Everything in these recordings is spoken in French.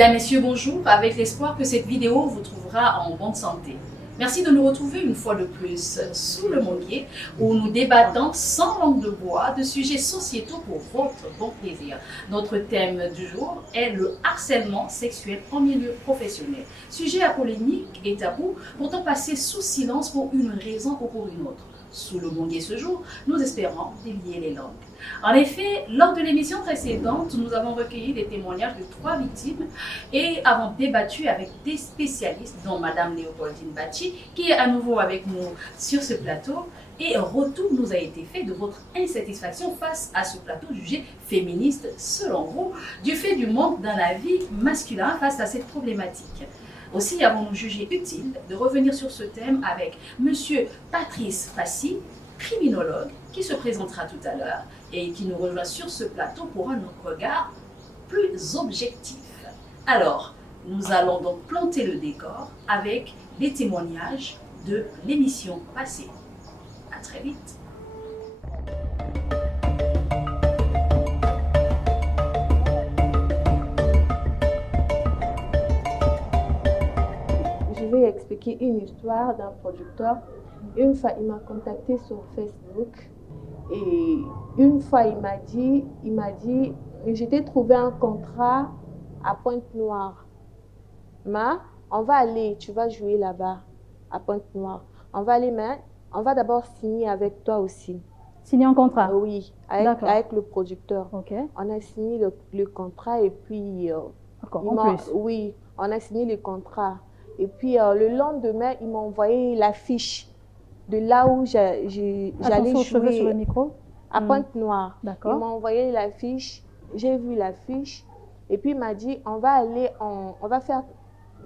Mesdames, Messieurs, bonjour, avec l'espoir que cette vidéo vous trouvera en bonne santé. Merci de nous retrouver une fois de plus sous le Monguier où nous débattons sans langue de bois de sujets sociétaux pour votre bon plaisir. Notre thème du jour est le harcèlement sexuel en milieu professionnel. Sujet à polémique et tabou, pourtant passé sous silence pour une raison ou pour une autre. Sous le Monguier ce jour, nous espérons délier les langues. En effet, lors de l'émission précédente, nous avons recueilli des témoignages de 3 victimes et avons débattu avec des spécialistes, dont Madame Léopoldine Bachi, qui est à nouveau avec nous sur ce plateau. Et retour nous a été fait de votre insatisfaction face à ce plateau jugé féministe, selon vous, du fait du manque d'un avis masculin face à cette problématique. Aussi avons-nous jugé utile de revenir sur ce thème avec Monsieur Patrice Fassi, criminologue, qui se présentera tout à l'heure et qui nous rejoint sur ce plateau pour un regard plus objectif. Alors, nous allons donc planter le décor avec les témoignages de l'émission passée. À très vite. Je vais expliquer une histoire d'un producteur. Une fois, il m'a contacté sur Facebook et une fois, il m'a dit, j'étais trouvé un contrat à Pointe-Noire. On va aller, tu vas jouer là-bas à Pointe-Noire. On va aller, mais on va d'abord signer avec toi aussi. Signer un contrat? Oui, avec le producteur. Ok. On a signé le contrat et puis... D'accord, en plus? Oui, on a signé le contrat. Et puis le lendemain, il m'a envoyé l'affiche de là où j'allais jouer sur le micro. À Pointe-Noire. D'accord. Il m'a envoyé l'affiche, j'ai vu l'affiche et puis il m'a dit on va faire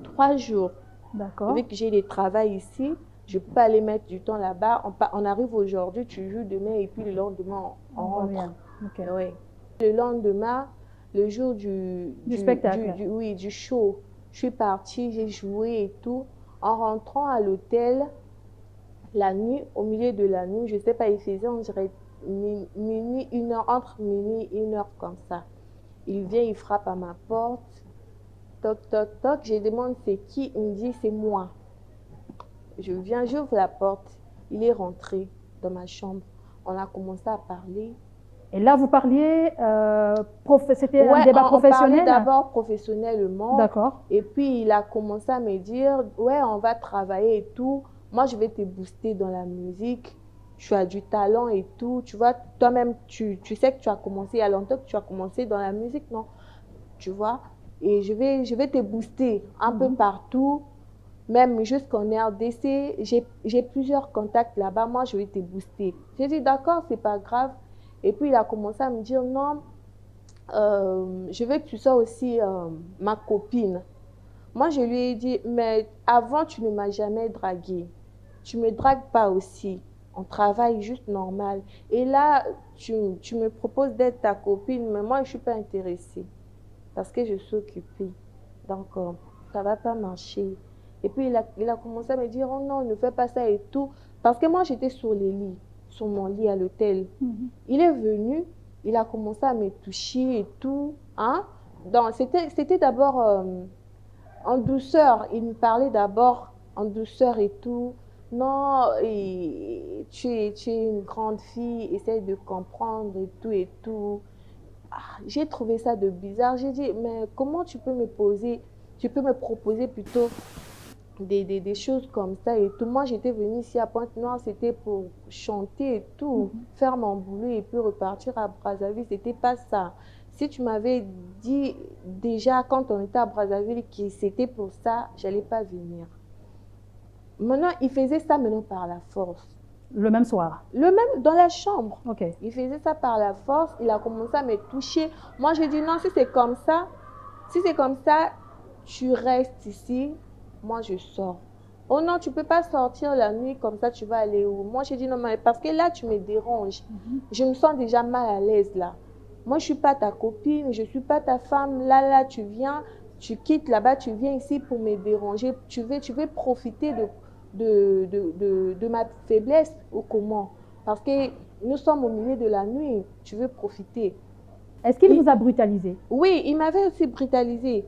3 jours. D'accord. Vu que j'ai des travail ici, je peux aller mettre du temps là-bas. On arrive aujourd'hui, tu joues demain et puis le lendemain on rentre. Okay. Oui. Le lendemain, le jour du spectacle. Du show. Je suis partie, j'ai joué et tout. En rentrant à l'hôtel, la nuit, au milieu de la nuit, je ne sais pas, il faisait, on dirait, minuit, 1h, entre minuit et 1h comme ça. Il vient, il frappe à ma porte. Toc, toc, toc. Je demande c'est qui, il me dit c'est moi. Je viens, j'ouvre la porte. Il est rentré dans ma chambre. On a commencé à parler. Et là, vous parliez, c'était un débat professionnel? On parlait d'abord professionnellement. D'accord. Et puis, il a commencé à me dire, ouais, on va travailler et tout. Moi, je vais te booster dans la musique. Tu as du talent et tout. Tu vois, toi-même, tu sais que tu as commencé, il y a longtemps que tu as commencé dans la musique, non? Tu vois? Et je vais te booster un peu partout. Même jusqu'en RDC, j'ai plusieurs contacts là-bas. Moi, je vais te booster. J'ai dit, d'accord, c'est pas grave. Et puis, il a commencé à me dire, non, je veux que tu sois aussi ma copine. Moi, je lui ai dit, mais avant, tu ne m'as jamais draguée. Tu ne me dragues pas aussi. On travaille juste normal. Et là, tu me proposes d'être ta copine, mais moi, je ne suis pas intéressée. Parce que je suis occupée. Donc, ça ne va pas marcher. Et puis, il a commencé à me dire, oh non, ne fais pas ça et tout. Parce que moi, j'étais sur les lits. Sur mon lit à l'hôtel. Il est venu, il a commencé à me toucher et tout. Hein? C'était d'abord en douceur. Il me parlait d'abord en douceur et tout. Non, tu es une grande fille, essaye de comprendre et tout et tout. J'ai trouvé ça de bizarre. J'ai dit, mais comment tu peux me proposer plutôt des choses comme ça et tout. Moi, j'étais venue ici à Pointe-Noire, c'était pour chanter et tout, faire mon boulot et puis repartir à Brazzaville, c'était pas ça. Si tu m'avais dit déjà quand on était à Brazzaville que c'était pour ça, j'allais pas venir. Maintenant, il faisait ça maintenant par la force. Le même soir? Le même, dans la chambre. Ok. Il faisait ça par la force, il a commencé à me toucher. Moi, j'ai dit non, si c'est comme ça, tu restes ici. Moi, je sors. Oh non, tu ne peux pas sortir la nuit comme ça, tu vas aller où? Moi, j'ai dit non, mais parce que là, tu me déranges. Je me sens déjà mal à l'aise là. Moi, je ne suis pas ta copine, je ne suis pas ta femme. Là, tu viens, tu quittes là-bas, tu viens ici pour me déranger. Tu veux profiter de ma faiblesse ou comment? Parce que nous sommes au milieu de la nuit, tu veux profiter. Est-ce qu'il vous a brutalisé? Oui, il m'avait aussi brutalisé.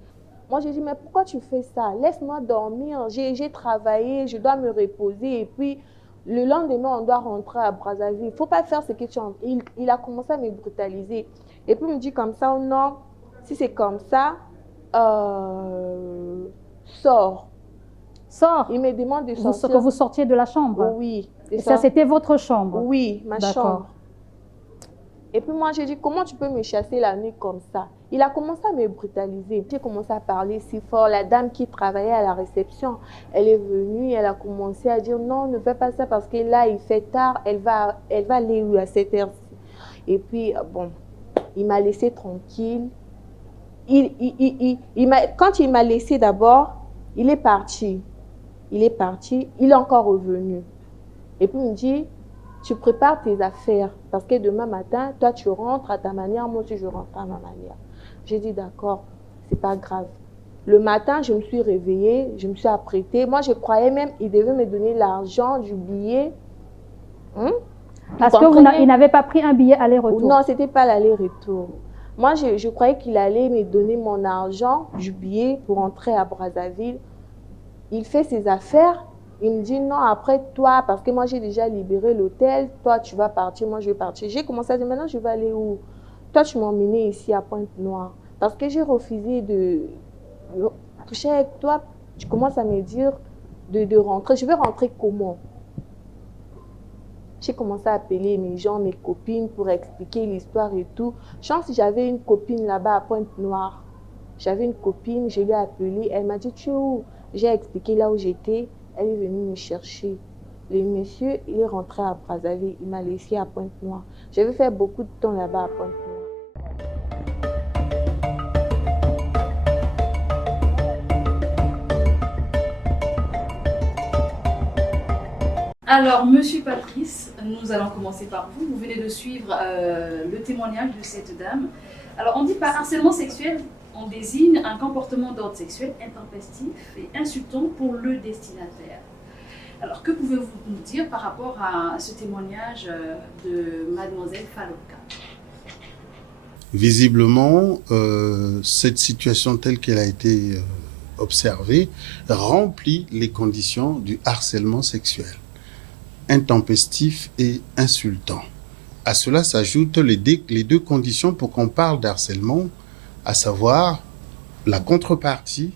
Moi, j'ai dit, mais pourquoi tu fais ça? Laisse-moi dormir. J'ai travaillé, je dois me reposer. Et puis, le lendemain, on doit rentrer à Brazzaville. Il ne faut pas faire ce que tu as. Il a commencé à me brutaliser. Et puis, il me dit comme ça, non, si c'est comme ça, sors. Sors. Il me demande de sortir. Que vous sortiez de la chambre? Oui. Et ça, c'était votre chambre? Oui, ma chambre. Et puis moi, j'ai dit, comment tu peux me chasser la nuit comme ça? Il a commencé à me brutaliser. J'ai commencé à parler si fort. La dame qui travaillait à la réception, elle est venue, elle a commencé à dire, non, ne fais pas ça parce que là, il fait tard, elle va aller où à cette heure-ci? Et puis, bon, il m'a laissé tranquille. Quand il m'a laissé d'abord, il est parti. Il est parti, il est encore revenu. Et puis il me dit, tu prépares tes affaires parce que demain matin, toi tu rentres à ta manière, moi aussi je rentre à ma manière. J'ai dit d'accord, c'est pas grave. Le matin, je me suis réveillée, je me suis apprêtée. Moi, je croyais même qu'il devait me donner l'argent du billet. Parce qu'il n'avait pas pris un billet aller-retour. Non, ce n'était pas l'aller-retour. Moi, je croyais qu'il allait me donner mon argent du billet pour entrer à Brazzaville. Il fait ses affaires. Il me dit non, après toi, parce que moi j'ai déjà libéré l'hôtel, toi tu vas partir, moi je vais partir. J'ai commencé à dire maintenant je vais aller où? Toi tu m'as emmené ici à Pointe-Noire. Parce que j'ai refusé de coucher avec toi. Tu commences à me dire de rentrer. Je vais rentrer comment? J'ai commencé à appeler mes gens, mes copines pour expliquer l'histoire et tout. Chance, j'avais une copine là-bas à Pointe-Noire. J'avais une copine, je l'ai appelée. Elle m'a dit tu es où? J'ai expliqué là où j'étais. Elle est venue me chercher. Le monsieur, il est rentré à Brazzaville. Il m'a laissé à Pointe-Noire. J'avais fait beaucoup de temps là-bas à Pointe-Noire. Alors, Monsieur Patrice, nous allons commencer par vous. Vous venez de suivre le témoignage de cette dame. Alors, on dit par harcèlement sexuel, on désigne un comportement d'ordre sexuel intempestif et insultant pour le destinataire. Alors, que pouvez-vous nous dire par rapport à ce témoignage de Mademoiselle Falloka? Visiblement, cette situation telle qu'elle a été observée remplit les conditions du harcèlement sexuel, intempestif et insultant. À cela s'ajoutent les deux conditions pour qu'on parle d'harcèlement, à savoir la contrepartie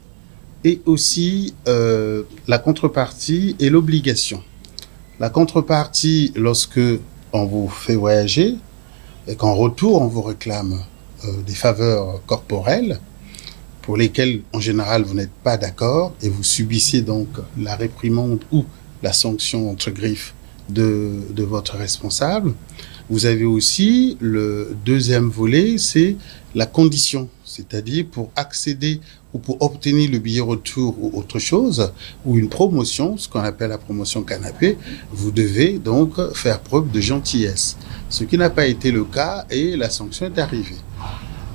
et aussi la contrepartie et l'obligation. La contrepartie, lorsque on vous fait voyager et qu'en retour on vous réclame des faveurs corporelles pour lesquelles en général vous n'êtes pas d'accord et vous subissez donc la réprimande ou la sanction entre griffes de votre responsable. Vous avez aussi le deuxième volet, c'est la condition, c'est-à-dire pour accéder ou pour obtenir le billet retour ou autre chose, ou une promotion, ce qu'on appelle la promotion canapé, vous devez donc faire preuve de gentillesse. Ce qui n'a pas été le cas et la sanction est arrivée.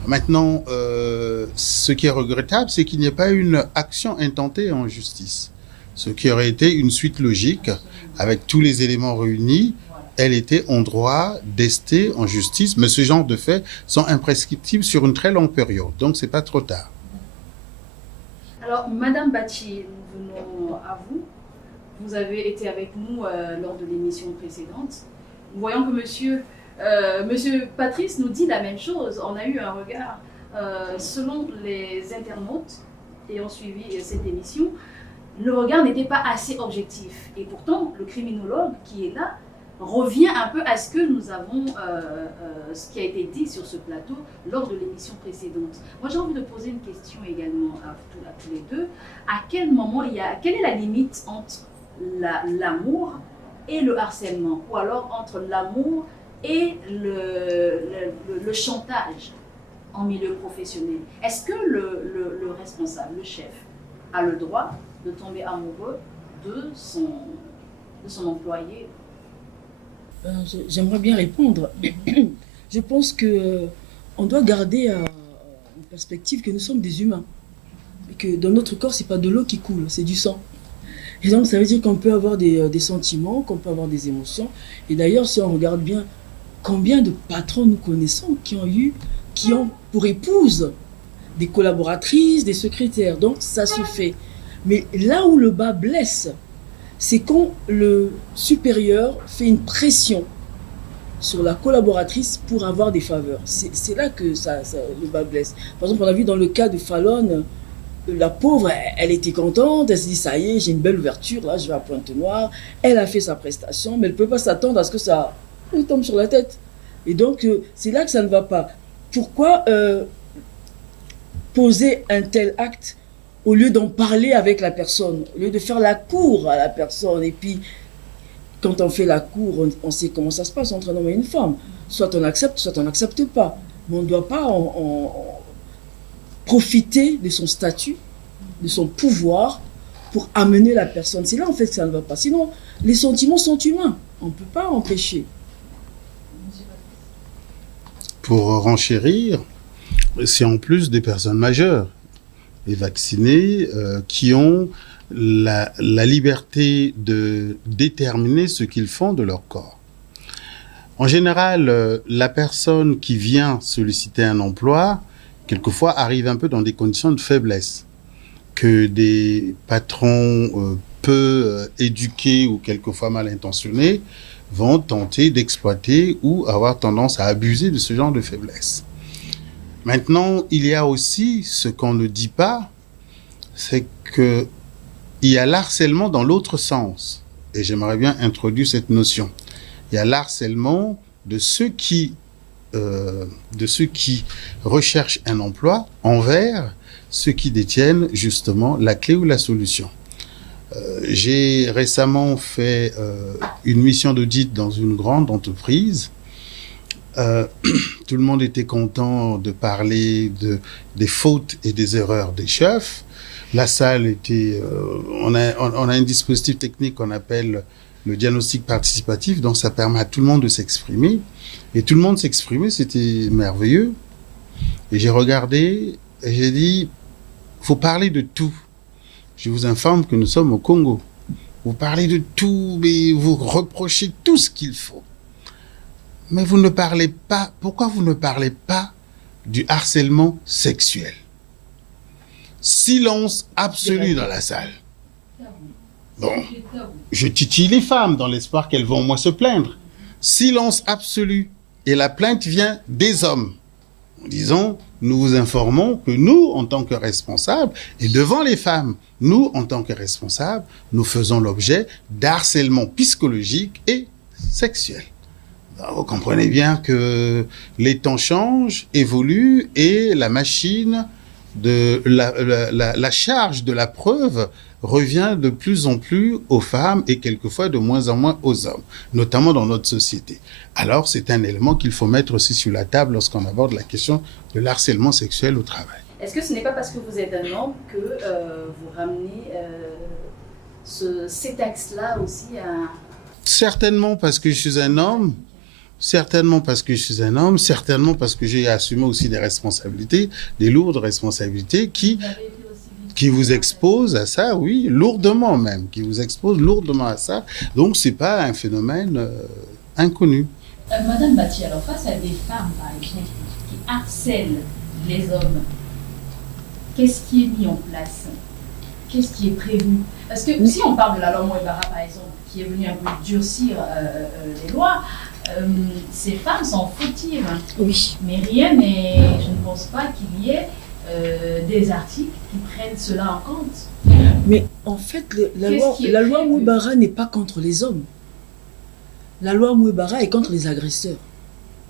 Maintenant, ce qui est regrettable, c'est qu'il n'y ait pas une action intentée en justice. Ce qui aurait été une suite logique, avec tous les éléments réunis, elle était en droit d'ester en justice, mais ce genre de faits sont imprescriptibles sur une très longue période, donc c'est pas trop tard. Alors, Madame Bachi, nous venons à vous. Vous avez été avec nous lors de l'émission précédente. Nous voyons que Monsieur Patrice nous dit la même chose. On a eu un regard. Selon les internautes qui ont suivi cette émission, le regard n'était pas assez objectif. Et pourtant, le criminologue qui est là revient un peu à ce que nous avons, ce qui a été dit sur ce plateau lors de l'émission précédente. Moi, j'ai envie de poser une question également à tous les deux. À quel moment quelle est la limite entre l'amour et le harcèlement, ou alors entre l'amour et le chantage en milieu professionnel? Est-ce que le responsable, le chef, a le droit de tomber amoureux de son employé? J'aimerais bien répondre. Je pense qu'on doit garder en perspective que nous sommes des humains. Et que dans notre corps, ce n'est pas de l'eau qui coule, c'est du sang. Et donc, ça veut dire qu'on peut avoir des sentiments, qu'on peut avoir des émotions. Et d'ailleurs, si on regarde bien, combien de patrons nous connaissons qui ont pour épouse des collaboratrices, des secrétaires. Donc, ça se fait. Mais là où le bas blesse, c'est quand le supérieur fait une pression sur la collaboratrice pour avoir des faveurs. C'est là que le bas blesse. Par exemple, on a vu dans le cas de Fallon, la pauvre, elle était contente, elle s'est dit, ça y est, j'ai une belle ouverture, là, je vais à Pointe-Noire. Elle a fait sa prestation, mais elle ne peut pas s'attendre à ce que ça lui tombe sur la tête. Et donc, c'est là que ça ne va pas. Pourquoi poser un tel acte au lieu d'en parler avec la personne, au lieu de faire la cour à la personne? Et puis, quand on fait la cour, on sait comment ça se passe entre un homme et une femme. Soit on accepte, soit on n'accepte pas. Mais on ne doit pas profiter de son statut, de son pouvoir, pour amener la personne. C'est là, en fait, que ça ne va pas. Sinon, les sentiments sont humains. On ne peut pas empêcher. Pour renchérir, c'est en plus des personnes majeures et vaccinées qui ont la liberté de déterminer ce qu'ils font de leur corps. En général, la personne qui vient solliciter un emploi, quelquefois arrive un peu dans des conditions de faiblesse, que des patrons peu éduqués ou quelquefois mal intentionnés vont tenter d'exploiter ou avoir tendance à abuser de ce genre de faiblesse. Maintenant, il y a aussi ce qu'on ne dit pas, c'est qu'il y a l'harcèlement dans l'autre sens. Et j'aimerais bien introduire cette notion. Il y a l'harcèlement de ceux qui recherchent un emploi envers ceux qui détiennent justement la clé ou la solution. J'ai récemment fait une mission d'audit dans une grande entreprise. Tout le monde était content de parler des fautes et des erreurs des chefs. La salle était... on a un dispositif technique qu'on appelle le diagnostic participatif, donc ça permet à tout le monde de s'exprimer. Et tout le monde s'exprimait, c'était merveilleux. Et j'ai regardé et j'ai dit, faut parler de tout. Je vous informe que nous sommes au Congo. Vous parlez de tout, mais vous reprochez tout ce qu'il faut. Mais vous ne parlez pas, pourquoi vous ne parlez pas du harcèlement sexuel? Silence absolu dans la salle. Bon, je titille les femmes dans l'espoir qu'elles vont au moins se plaindre. Silence absolu. Et la plainte vient des hommes. En disant, nous vous informons que nous, en tant que responsables, et devant les femmes, nous, en tant que responsables, nous faisons l'objet d'harcèlement psychologique et sexuel. Alors, vous comprenez bien que les temps changent, évoluent, et la machine de la charge de la preuve revient de plus en plus aux femmes et quelquefois de moins en moins aux hommes, notamment dans notre société. Alors, c'est un élément qu'il faut mettre aussi sur la table lorsqu'on aborde la question de l'harcèlement sexuel au travail. Est-ce que ce n'est pas parce que vous êtes un homme que vous ramenez cet axe-là aussi à... Certainement parce que je suis un homme, certainement parce que je suis un homme, certainement parce que j'ai assumé aussi des responsabilités, des lourdes responsabilités qui vous exposent à ça, oui, lourdement même, qui vous exposent lourdement à ça. Donc, c'est pas un phénomène inconnu. Madame Bati, alors face à des femmes, par exemple, qui harcèlent les hommes, qu'est-ce qui est mis en place? Qu'est-ce qui est prévu? Parce que si on parle de la loi Mouebara, par exemple, qui est venue un peu durcir les lois, ces femmes sont fautives. Oui. Mais rien n'est... Je ne pense pas qu'il y ait des articles qui prennent cela en compte. Mais en fait, la loi Mouebara n'est pas contre les hommes. La loi Mouebara est contre les agresseurs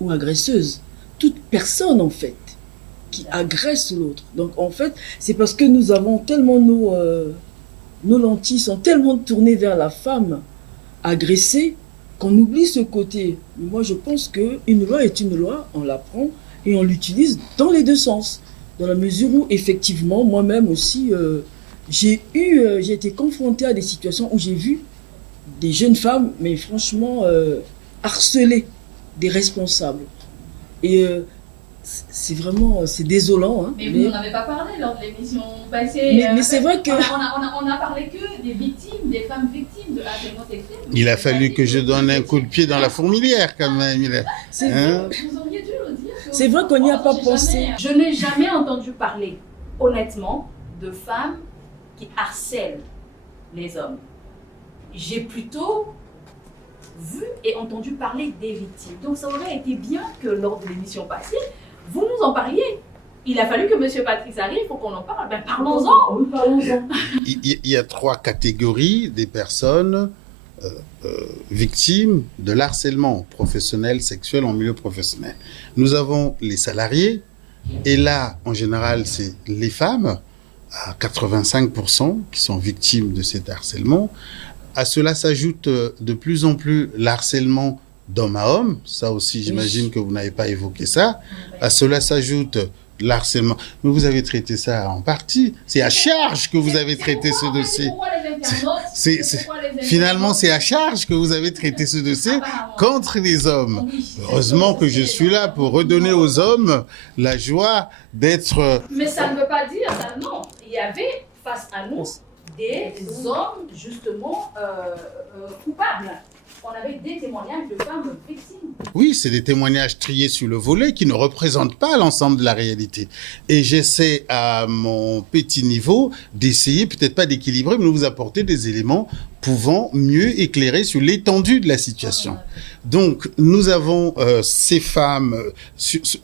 ou agresseuses. Toute personne, en fait, qui agresse l'autre. Donc, en fait, c'est parce que nous avons tellement nos lentilles sont tellement tournées vers la femme agressée qu'on oublie ce côté. Mais moi, je pense qu'une loi est une loi, on la prend et on l'utilise dans les deux sens. Dans la mesure où, effectivement, moi-même aussi, j'ai été confrontée à des situations où j'ai vu des jeunes femmes, mais franchement, harceler des responsables. Et c'est vraiment, c'est désolant. Hein, mais vous n'en avez pas parlé lors de l'émission passée. Mais c'est vrai que... On a parlé que des victimes, des femmes victimes de harcèlement sexuel. Il a fallu que je donne un coup de pied dans la fourmilière, quand même. Vous auriez dû le dire. C'est vrai qu'on n'y a pas pensé. Je n'ai jamais entendu parler, honnêtement, de femmes qui harcèlent les hommes. J'ai plutôt vu et entendu parler des victimes. Donc ça aurait été bien que lors de l'émission passée, vous nous en parliez. Il a fallu que M. Patrice arrive pour qu'on en parle. Ben parlons-en. Oui, parlons-en. Il y a 3 catégories des personnes victimes de l'harcèlement professionnel, sexuel en milieu professionnel. Nous avons les salariés, et là, en général, c'est les femmes, à 85%, qui sont victimes de cet harcèlement. À cela s'ajoute de plus en plus l'harcèlement d'homme à homme. Ça aussi, j'imagine que vous n'avez pas évoqué ça. À cela s'ajoute l'harcèlement. Mais vous avez traité ça en partie. C'est à charge que vous avez traité ce dossier. Finalement, c'est à charge que vous avez traité ce dossier contre les hommes. Heureusement que je suis là pour redonner aux hommes la joie d'être... Mais ça ne veut pas dire ça, non. Il y avait face à nous des hommes, justement, coupables. On avait des témoignages de femmes victimes. Oui, c'est des témoignages triés sur le volet qui ne représentent pas l'ensemble de la réalité. Et j'essaie à mon petit niveau d'essayer, peut-être pas d'équilibrer, mais de vous apporter des éléments pouvant mieux éclairer sur l'étendue de la situation. Donc, nous avons ces femmes,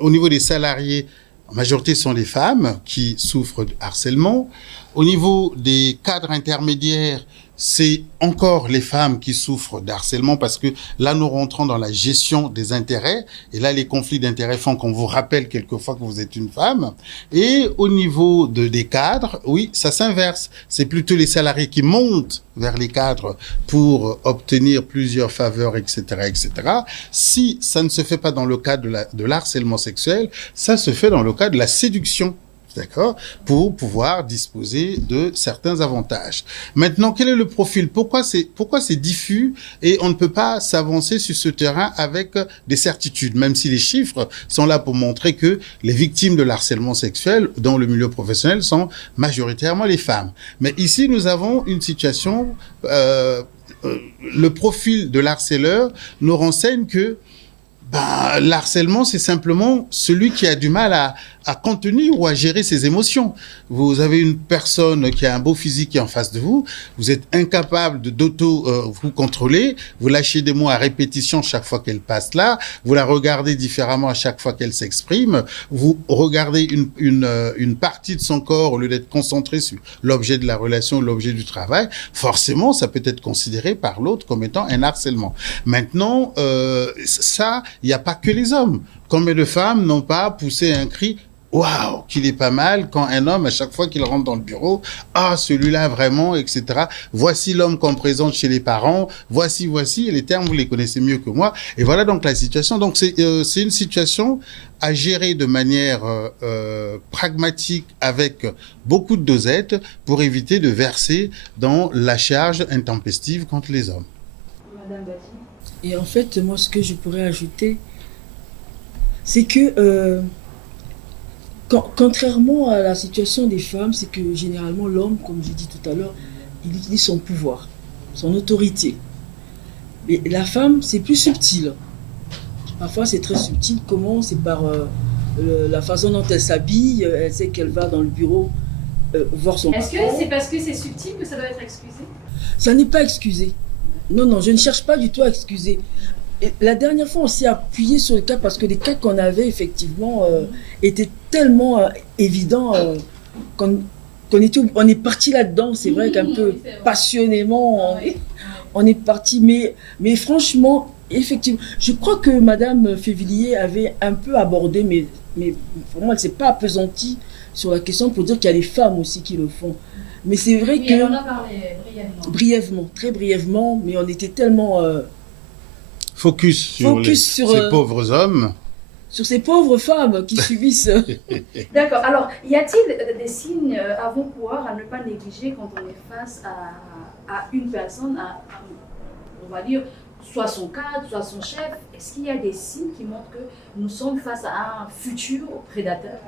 au niveau des salariés, en majorité sont les femmes qui souffrent de harcèlement. Au niveau des cadres intermédiaires, c'est encore les femmes qui souffrent d'harcèlement parce que là, nous rentrons dans la gestion des intérêts. Et là, les conflits d'intérêts font qu'on vous rappelle quelquefois que vous êtes une femme. Et au niveau des cadres, oui, ça s'inverse. C'est plutôt les salariés qui montent vers les cadres pour obtenir plusieurs faveurs, etc., etc. Si ça ne se fait pas dans le cadre de l'harcèlement sexuel, ça se fait dans le cadre de la séduction. D'accord, pour pouvoir disposer de certains avantages. Maintenant, quel est le profil? Pourquoi c'est diffus et on ne peut pas s'avancer sur ce terrain avec des certitudes, même si les chiffres sont là pour montrer que les victimes de l'harcèlement sexuel dans le milieu professionnel sont majoritairement les femmes. Mais ici, nous avons une situation, le profil de l'harceleur nous renseigne que l'harcèlement, c'est simplement celui qui a du mal à contenir ou à gérer ses émotions. Vous avez une personne qui a un beau physique qui est en face de vous, vous êtes incapable vous contrôler, vous lâchez des mots à répétition chaque fois qu'elle passe là, vous la regardez différemment à chaque fois qu'elle s'exprime, vous regardez une partie de son corps au lieu d'être concentré sur l'objet de la relation, l'objet du travail, forcément, ça peut être considéré par l'autre comme étant un harcèlement. Maintenant, ça, il n'y a pas que les hommes. Combien de femmes n'ont pas poussé un cri « Waouh, qu'il est pas mal » quand un homme, à chaque fois qu'il rentre dans le bureau, « Ah, celui-là, vraiment, etc. » Voici l'homme qu'on présente chez les parents, voici, et les termes, vous les connaissez mieux que moi. Et voilà donc la situation. Donc, c'est une situation à gérer de manière pragmatique avec beaucoup de dosette pour éviter de verser dans la charge intempestive contre les hommes. Madame Bati. Et en fait, moi, ce que je pourrais ajouter, c'est que, contrairement à la situation des femmes, c'est que généralement, l'homme, comme j'ai dit tout à l'heure, il utilise son pouvoir, son autorité. Mais la femme, c'est plus subtil. Parfois, c'est très subtil. Comment? C'est par la façon dont elle s'habille. Elle sait qu'elle va dans le bureau voir son patron. Est-ce que c'est parce que c'est subtil que ça doit être excusé? Ça n'est pas excusé. Non, je ne cherche pas du tout à excuser. Et la dernière fois, on s'est appuyé sur le cas parce que les cas qu'on avait, effectivement, étaient tellement évidents qu'on est parti là-dedans. C'est vrai qu'un peu passionnément, on est parti. Mais franchement, effectivement, je crois que Madame Févillier avait un peu abordé, mais pour moi, elle ne s'est pas appesantie sur la question pour dire qu'il y a des femmes aussi qui le font. Mais c'est vrai que... elle en a parlé brièvement. Très brièvement, mais on était tellement... Focus sur ces pauvres hommes. Sur ces pauvres femmes qui subissent... D'accord. Alors, y a-t-il des signes avant-coureurs à ne pas négliger quand on est face à une personne, on va dire, soit son cadre, soit son chef? Est-ce qu'il y a des signes qui montrent que nous sommes face à un futur prédateur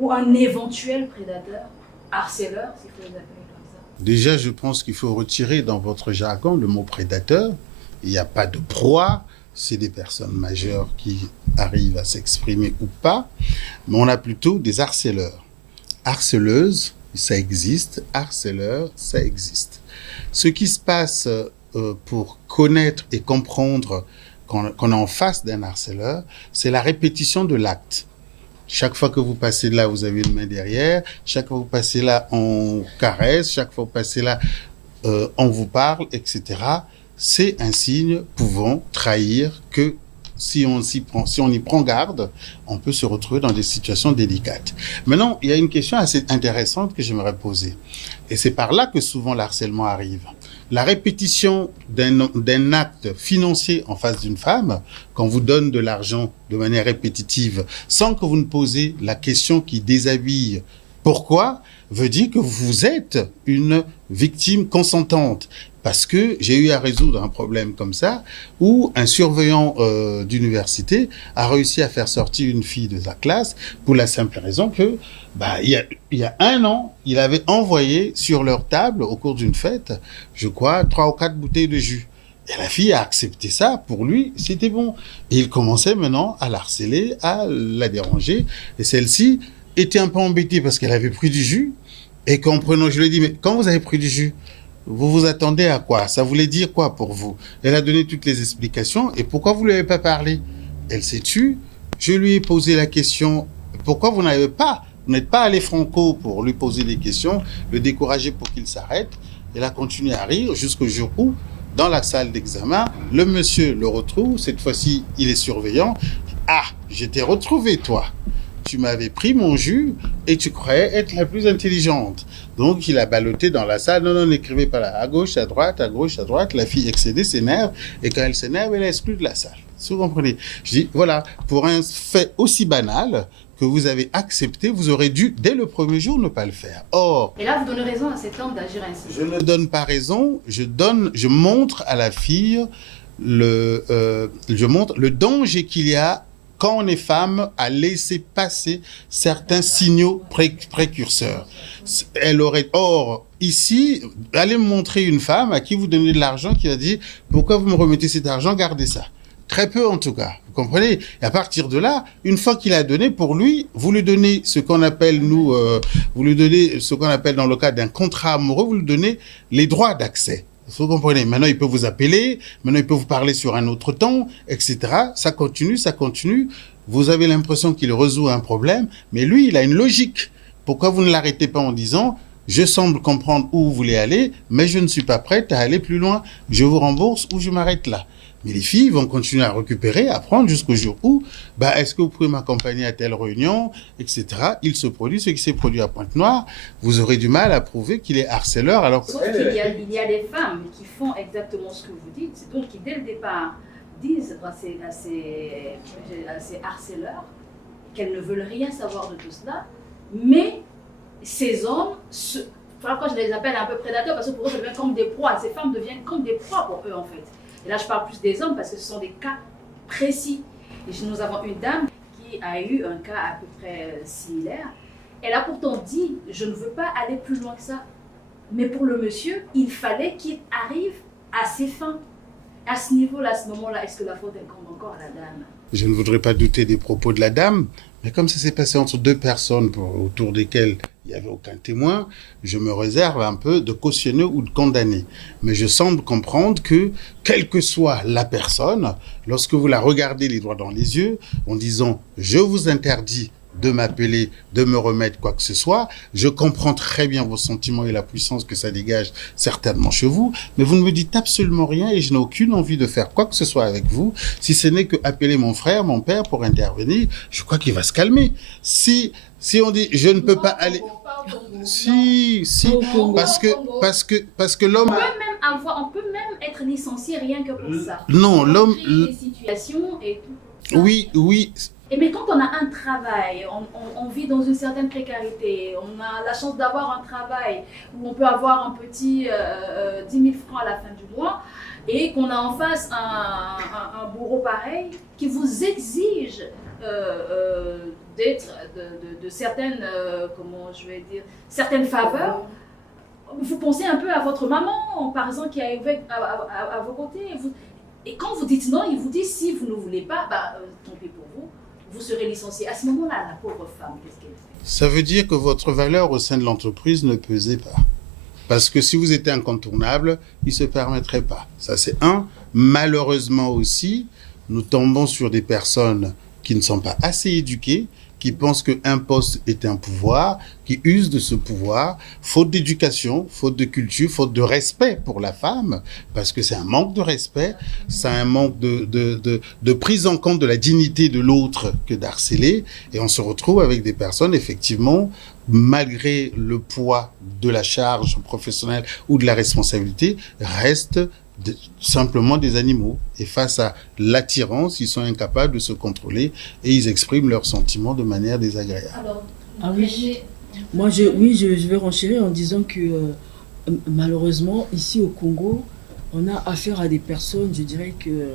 ou un éventuel prédateur? Harceleur, s'il faut les appeler comme ça. Déjà, je pense qu'il faut retirer dans votre jargon le mot prédateur. Il n'y a pas de proie, c'est des personnes majeures qui arrivent à s'exprimer ou pas, mais on a plutôt des harceleurs. Harceleuses, ça existe, harceleurs, ça existe. Ce qui se passe pour connaître et comprendre qu'on est en face d'un harceleur, c'est la répétition de l'acte. Chaque fois que vous passez là, vous avez une main derrière. Chaque fois que vous passez là, on caresse. Chaque fois que vous passez là, on vous parle, etc. C'est un signe pouvant trahir que si on y prend garde, on peut se retrouver dans des situations délicates. Maintenant, il y a une question assez intéressante que j'aimerais poser. Et c'est par là que souvent l'harcèlement arrive. La répétition d'un acte financier en face d'une femme, quand vous donne de l'argent de manière répétitive, sans que vous ne posez la question qui déshabille pourquoi, veut dire que vous êtes une victime consentante. Parce que j'ai eu à résoudre un problème comme ça, où un surveillant d'université a réussi à faire sortir une fille de sa classe pour la simple raison que, il y a 1 an, il avait envoyé sur leur table, au cours d'une fête, je crois, 3 ou 4 bouteilles de jus. Et la fille a accepté ça, pour lui, c'était bon. Et il commençait maintenant à la harceler, à la déranger. Et celle-ci était un peu embêtée parce qu'elle avait pris du jus. Et qu'en prenant, je lui ai dit, mais quand vous avez pris du jus, vous vous attendez à quoi? Ça voulait dire quoi pour vous? Elle a donné toutes les explications. Et pourquoi vous ne lui avez pas parlé? Elle s'est tue. Je lui ai posé la question, pourquoi vous n'êtes pas allé franco pour lui poser des questions, le décourager pour qu'il s'arrête? Elle a continué à rire jusqu'au jour où, dans la salle d'examen, le monsieur le retrouve. Cette fois-ci, il est surveillant. Ah, je t'ai retrouvé, toi. Tu m'avais pris mon jus et tu croyais être la plus intelligente. Donc, il a ballotté dans la salle. Non, n'écrivez pas là. À gauche, à droite, à gauche, à droite. La fille excédée s'énerve. Et quand elle s'énerve, elle est exclue de la salle. Si vous comprenez. Je dis, voilà, pour un fait aussi banal que vous avez accepté, vous aurez dû, dès le premier jour, ne pas le faire. Or... Et là, vous donnez raison à cet homme d'agir ainsi. Je ne donne pas raison. Je montre à la fille je montre le danger qu'il y a quand on est femme, à laisser passer certains signaux précurseurs. Or, ici, allez me montrer une femme à qui vous donnez de l'argent qui va dire « Pourquoi vous me remettez cet argent? Gardez ça. » Très peu en tout cas, vous comprenez? Et à partir de là, une fois qu'il a donné, pour lui, vous lui donnez ce qu'on appelle, vous lui donnez ce qu'on appelle dans le cadre d'un contrat amoureux, vous lui donnez les droits d'accès. Vous comprenez? Maintenant, il peut vous appeler, maintenant, il peut vous parler sur un autre ton, etc. Ça continue, ça continue. Vous avez l'impression qu'il résout un problème, mais lui, il a une logique. Pourquoi vous ne l'arrêtez pas en disant « Je semble comprendre où vous voulez aller, mais je ne suis pas prête à aller plus loin. Je vous rembourse ou je m'arrête là. » Mais les filles vont continuer à récupérer, à prendre jusqu'au jour où, est-ce que vous pouvez m'accompagner à telle réunion, etc. Il se produit ce qui s'est produit à Pointe-Noire. Vous aurez du mal à prouver qu'il est harceleur alors que... Sauf qu'il y a des femmes qui font exactement ce que vous dites, donc qui dès le départ disent à ces harceleurs qu'elles ne veulent rien savoir de tout cela, mais ces hommes, quand je les appelle un peu prédateurs, parce que pour eux, ça devient comme des proies. Ces femmes deviennent comme des proies pour eux, en fait. Et là, je parle plus des hommes parce que ce sont des cas précis. Et nous avons une dame qui a eu un cas à peu près similaire. Elle a pourtant dit, je ne veux pas aller plus loin que ça. Mais pour le monsieur, il fallait qu'il arrive à ses fins. À ce niveau-là, à ce moment-là, est-ce que la faute incombe encore à la dame? Je ne voudrais pas douter des propos de la dame, mais comme ça s'est passé entre 2 personnes autour desquelles il n'y avait aucun témoin, je me réserve un peu de cautionner ou de condamner. Mais je semble comprendre que, quelle que soit la personne, lorsque vous la regardez les doigts dans les yeux, en disant « je vous interdis de m'appeler, de me remettre quoi que ce soit. Je comprends très bien vos sentiments et la puissance que ça dégage certainement chez vous, mais vous ne me dites absolument rien et je n'ai aucune envie de faire quoi que ce soit avec vous, si ce n'est que appeler mon frère, mon père pour intervenir. Je crois qu'il va se calmer. Si on dit je ne peux pas aller... Si, parce que l'homme... On peut même être licencié rien que pour ça. Non, l'homme... Des situations et tout. Oui. Et mais quand on a un travail, on vit dans une certaine précarité, on a la chance d'avoir un travail où on peut avoir un petit 10 000 francs à la fin du mois et qu'on a en face un bourreau pareil qui vous exige d'être de certaines, certaines faveurs. Vous pensez un peu à votre maman, par exemple, qui est à vos côtés. Et quand vous dites non, il vous dit si vous ne voulez pas, tant pis pour vous, vous serez licencié. À ce moment-là, la pauvre femme, qu'est-ce qu'elle fait? Ça veut dire que votre valeur au sein de l'entreprise ne pesait pas. Parce que si vous étiez incontournable, il ne se permettrait pas. Ça, c'est un. Malheureusement aussi, nous tombons sur des personnes qui ne sont pas assez éduquées, qui pensent qu'un poste est un pouvoir, qui usent de ce pouvoir, faute d'éducation, faute de culture, faute de respect pour la femme, parce que c'est un manque de respect, c'est un manque de prise en compte de la dignité de l'autre que d'harceler, et on se retrouve avec des personnes, effectivement, malgré le poids de la charge professionnelle ou de la responsabilité, restent simplement des animaux. Et face à l'attirance, ils sont incapables de se contrôler et ils expriment leurs sentiments de manière désagréable. Alors, oui. Moi, je vais renchérir en disant que malheureusement, ici au Congo, on a affaire à des personnes, je dirais que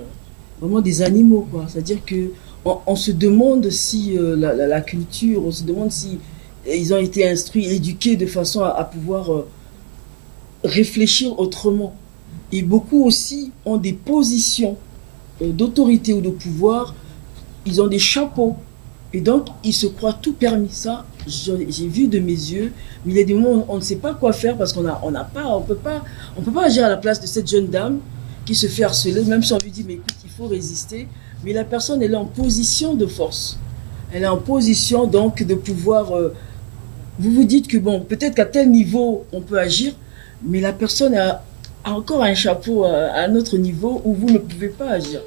vraiment des animaux, quoi. C'est-à-dire que on se demande si la culture, on se demande si ils ont été instruits, éduqués de façon à pouvoir réfléchir autrement. Et beaucoup aussi ont des positions d'autorité ou de pouvoir, ils ont des chapeaux. Et donc, ils se croient tout permis. Ça, j'ai vu de mes yeux, mais il y a des moments où on ne sait pas quoi faire parce qu'on peut pas agir à la place de cette jeune dame qui se fait harceler, même si on lui dit, mais écoute, il faut résister. Mais la personne, elle est en position de force. Elle est en position, donc, de pouvoir... vous vous dites que, bon, peut-être qu'à tel niveau, on peut agir, mais la personne a encore un chapeau à un autre niveau où vous ne pouvez pas agir.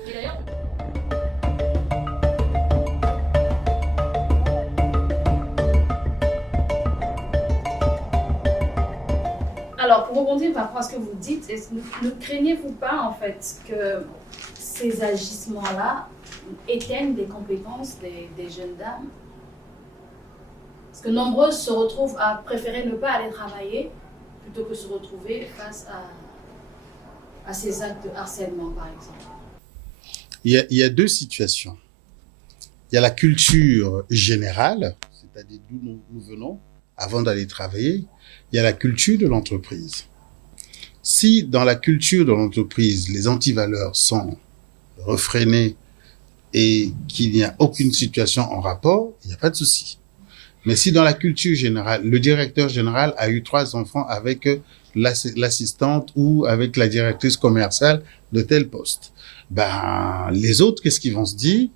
Alors, pour rebondir par rapport à ce que vous dites, ne craignez-vous pas en fait que ces agissements-là éteignent des compétences des jeunes dames? Parce que nombreuses se retrouvent à préférer ne pas aller travailler plutôt que se retrouver face à ces actes de harcèlement, par exemple. Il y a deux situations. Il y a la culture générale, c'est-à-dire d'où nous venons avant d'aller travailler. Il y a la culture de l'entreprise. Si dans la culture de l'entreprise, les antivaleurs sont refrénées et qu'il n'y a aucune situation en rapport, il n'y a pas de souci. Mais si dans la culture générale, le directeur général a eu 3 enfants avec l'assistante ou avec la directrice commerciale de tel poste, les autres, qu'est-ce qu'ils vont se dire?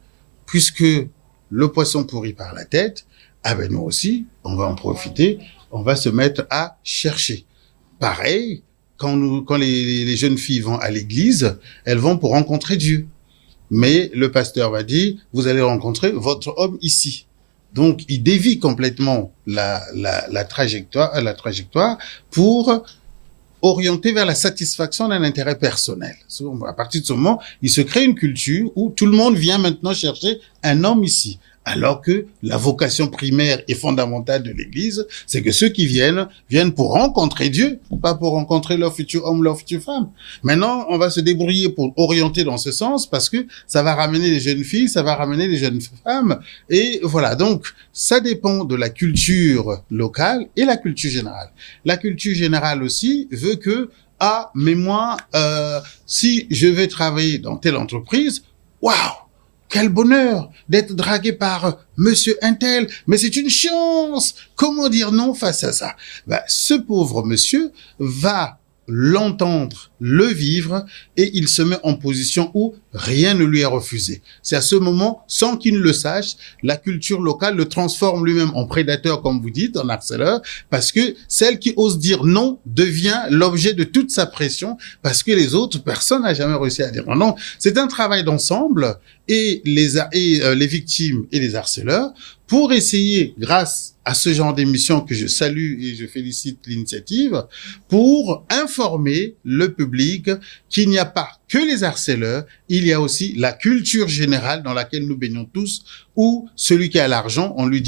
Puisque le poisson pourrit par la tête, nous aussi, on va en profiter, on va se mettre à chercher. Pareil, quand les jeunes filles vont à l'église, elles vont pour rencontrer Dieu. Mais le pasteur va dire, vous allez rencontrer votre homme ici. Donc, il dévie complètement la trajectoire pour orienter vers la satisfaction d'un intérêt personnel. À partir de ce moment, il se crée une culture où tout le monde vient maintenant chercher un homme ici. Alors que la vocation primaire et fondamentale de l'Église, c'est que ceux qui viennent pour rencontrer Dieu, pas pour rencontrer leur futur homme, leur future femme. Maintenant, on va se débrouiller pour orienter dans ce sens parce que ça va ramener les jeunes filles, ça va ramener les jeunes femmes. Et voilà, donc ça dépend de la culture locale et la culture générale. La culture générale aussi veut que, mais moi, si je vais travailler dans telle entreprise, waouh! Quel bonheur d'être dragué par monsieur Intel, mais c'est une chance. Comment dire non face à ça? Ce pauvre monsieur va l'entendre, le vivre, et il se met en position où rien ne lui est refusé. C'est à ce moment, sans qu'il ne le sache, la culture locale le transforme lui-même en prédateur, comme vous dites, en harceleur, parce que celle qui ose dire non devient l'objet de toute sa pression, parce que les autres, personne n'a jamais réussi à dire non. C'est un travail d'ensemble, et les victimes et les harceleurs, pour essayer, grâce à ce genre d'émission que je salue et je félicite l'initiative, pour informer le public qu'il n'y a pas que les harceleurs, il y a aussi la culture générale dans laquelle nous baignons tous, où celui qui a l'argent, on lui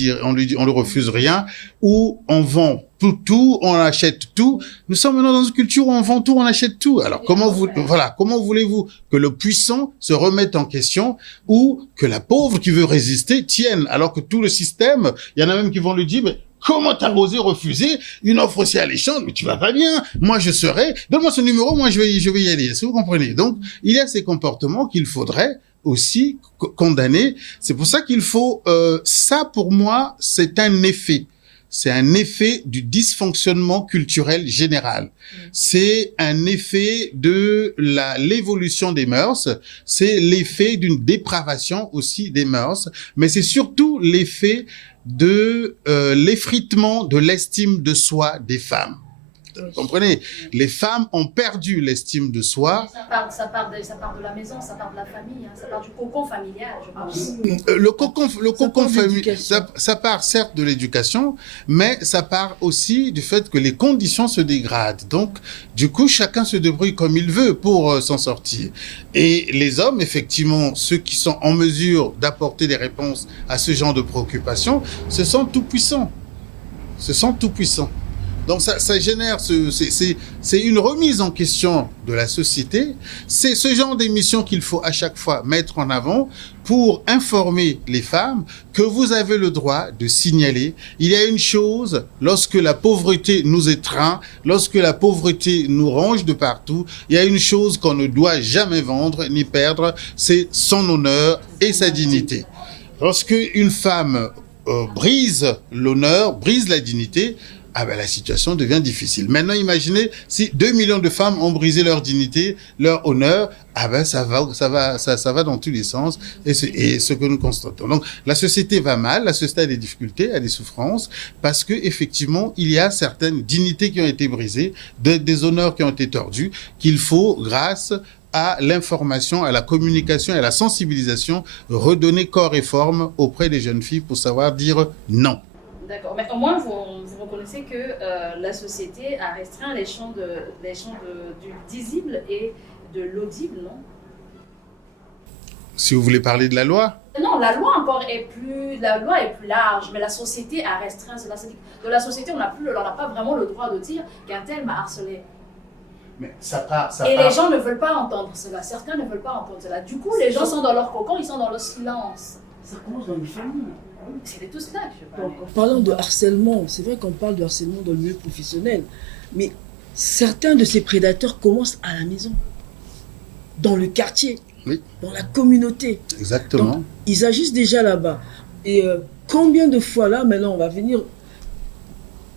refuse rien, où on vend tout, on achète tout. Nous sommes maintenant dans une culture où on vend tout, on achète tout. Alors comment voulez-vous que le puissant se remette en question ou que la pauvre qui veut résister tienne, alors que tout le système, il y en a même qui vont lui dire, mais Comment t'as osé refuser une offre aussi alléchante? Mais tu vas pas bien. Moi, je serai. Donne-moi ce numéro, moi, je vais y aller. Est-ce que vous comprenez? Donc, il y a ces comportements qu'il faudrait aussi condamner. C'est pour ça qu'il faut, ça pour moi, c'est un effet. C'est un effet du dysfonctionnement culturel général. C'est un effet de l'évolution des mœurs. C'est l'effet d'une dépravation aussi des mœurs. Mais c'est surtout l'effet de l'effritement de l'estime de soi des femmes. Vous comprenez? Les femmes ont perdu l'estime de soi. Ça part de la maison, ça part de la famille, hein, ça part du cocon familial, je pense. Le cocon familial, ça part certes de l'éducation, mais ça part aussi du fait que les conditions se dégradent. Donc, du coup, chacun se débrouille comme il veut pour s'en sortir. Et les hommes, effectivement, ceux qui sont en mesure d'apporter des réponses à ce genre de préoccupations, se sentent tout puissants. Donc ça génère, c'est une remise en question de la société. C'est ce genre d'émission qu'il faut à chaque fois mettre en avant pour informer les femmes que vous avez le droit de signaler. Il y a une chose, lorsque la pauvreté nous étreint, lorsque la pauvreté nous ronge de partout, il y a une chose qu'on ne doit jamais vendre ni perdre, c'est son honneur et sa dignité. Lorsque une femme brise l'honneur, brise la dignité, la situation devient difficile. Maintenant, imaginez si 2 millions de femmes ont brisé leur dignité, leur honneur, ça va dans tous les sens, et ce que nous constatons. Donc, la société va mal, la société a des difficultés, a des souffrances, parce que, effectivement, il y a certaines dignités qui ont été brisées, des honneurs qui ont été tordus, qu'il faut, grâce à l'information, à la communication et à la sensibilisation, redonner corps et forme auprès des jeunes filles pour savoir dire non. D'accord, mais au moins vous reconnaissez que la société a restreint les champs du visible et de l'audible, non? Si vous voulez parler de la loi? Non, la loi est plus large, mais la société a restreint cela. De la société, on n'a pas vraiment le droit de dire qu'un tel m'a harcelé. Mais les gens ne veulent pas entendre cela. Certains ne veulent pas entendre cela. Du coup, les gens sont dans leur cocon, ils sont dans le silence. Ça commence dans les familles. C'était tout cela que je parlais. En parlant de harcèlement, c'est vrai qu'on parle de harcèlement dans le milieu professionnel, mais certains de ces prédateurs commencent à la maison, dans le quartier, dans la communauté. Exactement. Donc, ils agissent déjà là-bas. Et combien de fois là, maintenant on va venir,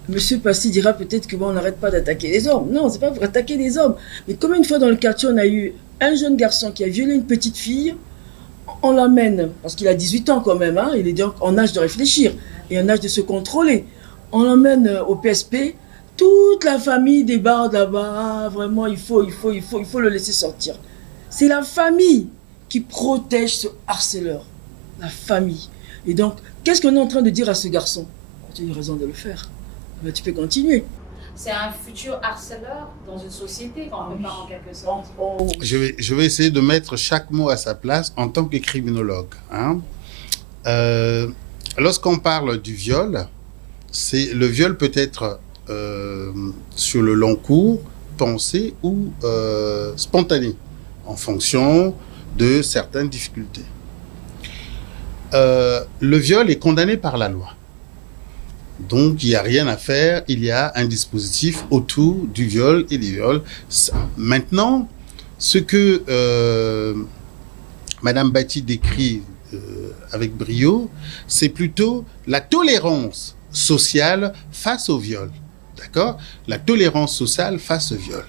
Monsieur Passy dira peut-être que on n'arrête pas d'attaquer les hommes. Non, c'est pas pour attaquer les hommes. Mais combien de fois dans le quartier on a eu un jeune garçon qui a violé une petite fille, on l'amène, parce qu'il a 18 ans quand même, hein, il est donc en âge de réfléchir et en âge de se contrôler. On l'emmène au PSP, toute la famille débarque là-bas, vraiment il faut le laisser sortir. C'est la famille qui protège ce harceleur, la famille. Et donc, qu'est-ce qu'on est en train de dire à ce garçon? Tu as eu raison de le faire, mais tu peux continuer. C'est un futur harceleur dans une société qu'on prépare en quelque sorte. Je vais essayer de mettre chaque mot à sa place en tant que criminologue. Hein. Lorsqu'on parle du viol, le viol peut être sur le long cours, pensé ou spontané, en fonction de certaines difficultés. Le viol est condamné par la loi. Donc, il n'y a rien à faire, il y a un dispositif autour du viol et des viols. Maintenant, ce que Madame Bati décrit avec brio, c'est plutôt la tolérance sociale face au viol. D'accord? La tolérance sociale face au viol.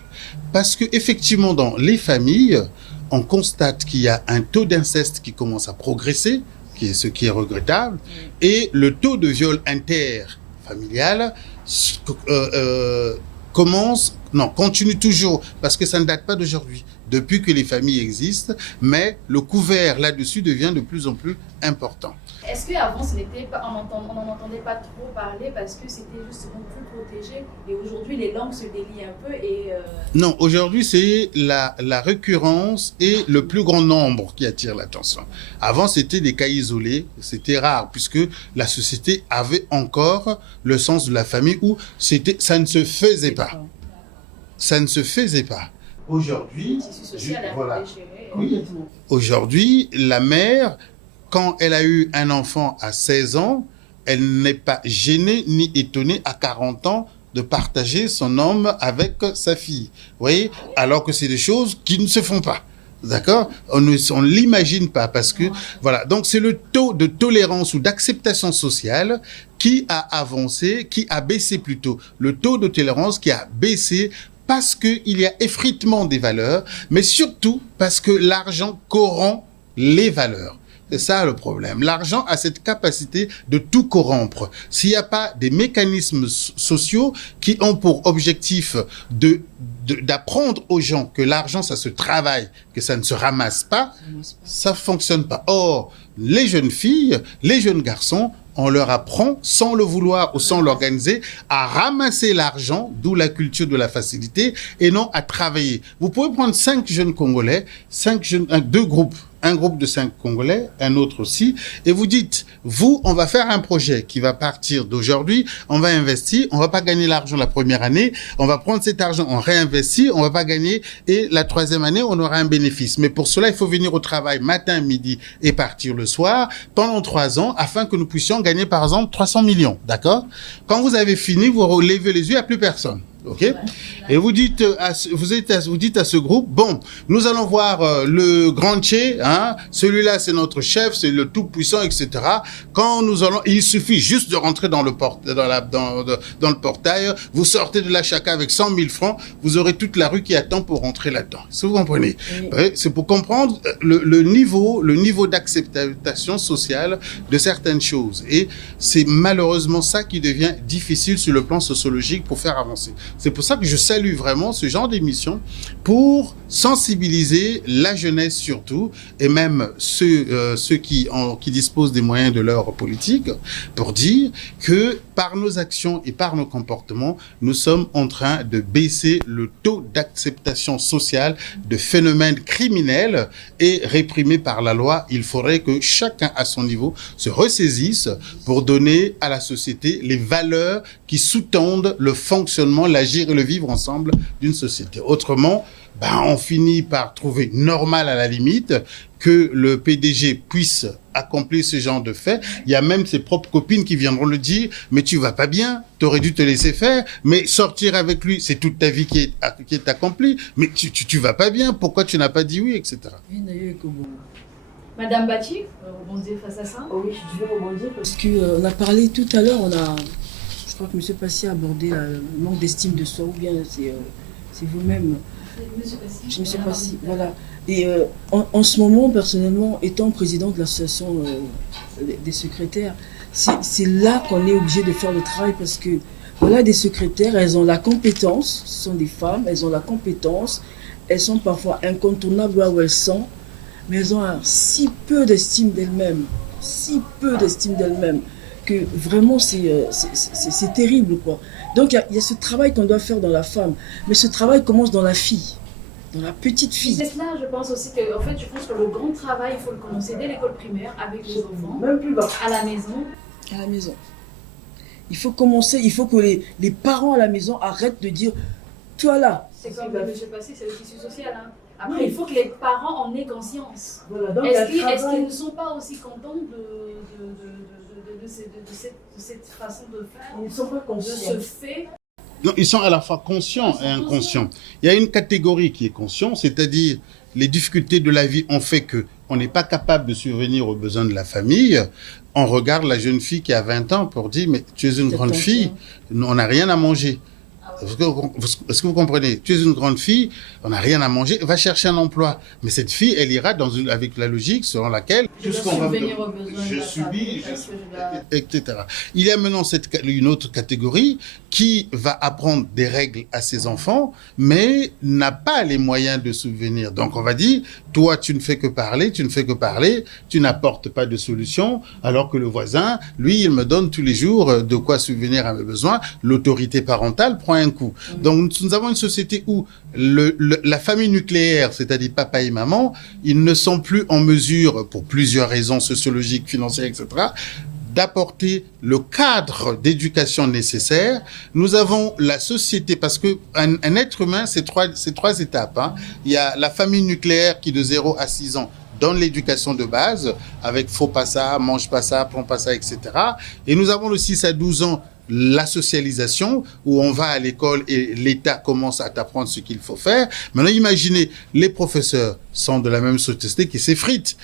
Parce que effectivement, dans les familles, on constate qu'il y a un taux d'inceste qui commence à progresser, ce qui est regrettable, et le taux de viol interfamilial continue toujours, parce que ça ne date pas d'aujourd'hui, depuis que les familles existent, mais le couvert là-dessus devient de plus en plus important. Est-ce qu'avant, on n'en entendait pas trop parler parce que c'était justement plus protégé, et aujourd'hui les langues se délient un peu et... Non, aujourd'hui c'est la récurrence et le plus grand nombre qui attire l'attention. Avant c'était des cas isolés, c'était rare puisque la société avait encore le sens de la famille où ça ne se faisait pas. Ça ne se faisait pas. Aujourd'hui, aujourd'hui, la mère, quand elle a eu un enfant à 16 ans, elle n'est pas gênée ni étonnée à 40 ans de partager son homme avec sa fille. Vous voyez? Alors que c'est des choses qui ne se font pas. D'accord? On ne l'imagine pas parce que, voilà. Donc, c'est le taux de tolérance ou d'acceptation sociale qui a avancé, qui a baissé plutôt. Le taux de tolérance qui a baissé parce qu'il y a effritement des valeurs, mais surtout parce que l'argent corrompt les valeurs. C'est ça le problème. L'argent a cette capacité de tout corrompre. S'il n'y a pas des mécanismes sociaux qui ont pour objectif d'apprendre aux gens que l'argent, ça se travaille, que ça ne se ramasse pas, ça fonctionne pas. Or, les jeunes filles, les jeunes garçons, on leur apprend, sans le vouloir ou sans l'organiser, à ramasser l'argent, d'où la culture de la facilité, et non à travailler. Vous pouvez prendre 5 jeunes Congolais, 2 groupes, un groupe de 5 Congolais, un autre aussi, et vous dites, vous, on va faire un projet qui va partir d'aujourd'hui, on va investir, on va pas gagner l'argent la première année, on va prendre cet argent, on réinvestit, on va pas gagner, et la 3e année, on aura un bénéfice. Mais pour cela, il faut venir au travail matin, midi et partir le soir, pendant 3 ans, afin que nous puissions gagner, par exemple, 300 millions, d'accord? Quand vous avez fini, vous relevez les yeux, il n'y a plus personne. OK? Et vous dites à ce groupe, bon, nous allons voir le grand Tché, hein, celui-là c'est notre chef, c'est le tout puissant, etc. Quand nous allons, il suffit juste de rentrer dans le portail, vous sortez de là chacun avec 100 000 francs, vous aurez toute la rue qui attend pour rentrer là-dedans. Est-ce que vous comprenez? Oui. C'est pour comprendre le niveau d'acceptation sociale de certaines choses. Et c'est malheureusement ça qui devient difficile sur le plan sociologique pour faire avancer. C'est pour ça que je salue vraiment ce genre d'émission pour sensibiliser la jeunesse surtout, et même ceux qui disposent des moyens de leur politique, pour dire que par nos actions et par nos comportements, nous sommes en train de baisser le taux d'acceptation sociale de phénomènes criminels et réprimés par la loi. Il faudrait que chacun à son niveau se ressaisisse pour donner à la société les valeurs qui sous-tendent le fonctionnement, l'agir et le vivre ensemble d'une société. Autrement, on finit par trouver normal à la limite que le PDG puisse accomplir ce genre de fait. Il y a même ses propres copines qui viendront le dire, mais tu vas pas bien, t'aurais dû te laisser faire, mais sortir avec lui, c'est toute ta vie qui est accomplie, mais tu vas pas bien, pourquoi tu n'as pas dit oui, etc. Madame Bati, rebondir face à ça? Oui, je vais rebondir parce qu'on a parlé tout à l'heure, je crois que M. Passy a abordé le manque d'estime de soi, ou bien c'est vous-même. Je ne sais pas si, voilà. Et en ce moment, personnellement, étant président de l'association des secrétaires, c'est là qu'on est obligé de faire le travail parce que, voilà, des secrétaires, elles ont la compétence, ce sont des femmes, elles ont la compétence, elles sont parfois incontournables là où elles sont, mais elles ont si peu d'estime d'elles-mêmes, que vraiment c'est terrible, quoi. Donc il y a ce travail qu'on doit faire dans la femme, mais ce travail commence dans la fille, dans la petite fille. C'est cela, je pense aussi que, en fait, je pense que le grand travail, il faut le commencer dès l'école primaire avec les enfants, même plus bas, à la maison. À la maison. Il faut commencer, il faut que les parents à la maison arrêtent de dire, toi là. C'est comme M. Passy, c'est le tissu social, hein. Après, oui. Il faut que les parents en aient conscience. Voilà, donc est-ce qu'ils ne sont pas aussi contents de cette façon de faire? Ils ne sont pas conscients. De ce fait. Non, ils sont à la fois conscients et inconscients. Il y a une catégorie qui est consciente, c'est-à-dire les difficultés de la vie ont fait que on n'est pas capable de subvenir aux besoins de la famille. On regarde la jeune fille qui a 20 ans pour dire, mais tu es une grande fille, on n'a rien à manger. Est-ce que vous comprenez? Tu es une grande fille, on n'a rien à manger, va chercher un emploi. Mais cette fille, elle ira avec la logique selon laquelle tout ce qu'on va je subis, etc. Il y a maintenant une autre catégorie qui va apprendre des règles à ses enfants, mais n'a pas les moyens de subvenir. Donc on va dire, toi tu ne fais que parler, tu n'apportes pas de solution, alors que le voisin, lui, il me donne tous les jours de quoi subvenir à mes besoins. L'autorité parentale prend un coup. Donc nous avons une société où la famille nucléaire, c'est-à-dire papa et maman, ils ne sont plus en mesure, pour plusieurs raisons sociologiques, financières, etc., d'apporter le cadre d'éducation nécessaire. Nous avons la société, parce que un être humain, c'est trois étapes, hein. Il y a la famille nucléaire qui, de 0 à 6 ans, dans l'éducation de base, avec faut pas ça, mange pas ça, prends pas ça, etc. Et nous avons le 6 à 12 ans la socialisation, où on va à l'école et l'État commence à t'apprendre ce qu'il faut faire. Maintenant, imaginez, les professeurs sont de la même société qui s'effritent.